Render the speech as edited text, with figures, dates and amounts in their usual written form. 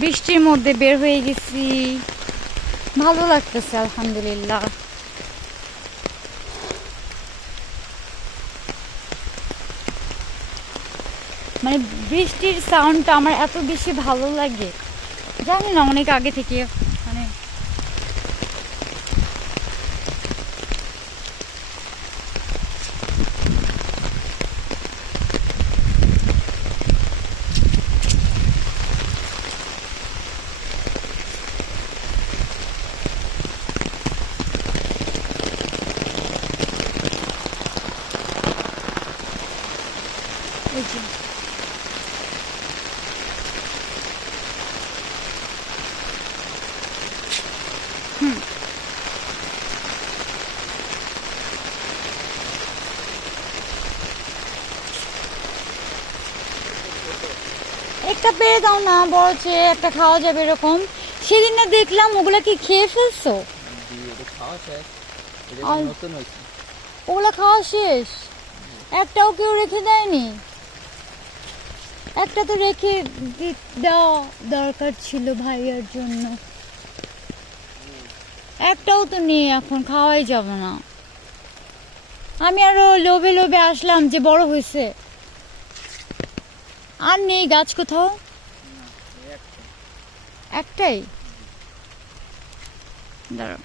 বৃষ্টির মধ্যে বের হয়ে গেছি, ভালো লাগতেছে আলহামদুলিল্লাহ। মানে বৃষ্টির সাউন্ডটা আমার এত বেশি ভালো লাগে, জানি না অনেক আগে থেকে। মানে এই যে একটা পেরে দাও না, বড় চেয়ে একটা খাওয়া যাবে এরকম। সেদিন না দেখলাম ওগুলা কি খেয়ে ফেলছো? ওগুলা খাওয়া শেষ? একটাও কেউ রেখে দেয়নি? একটা তো রেখে দেওয়া দরকার ছিল ভাইয়ার জন্য। একটাও তো নেই, এখন খাওয়াই যাবে না। আমি আরো লোভে লোভে আসলাম যে বড় হয়েছে, আর নেই গাছ কোথাও। একটাই, দাঁড়াও।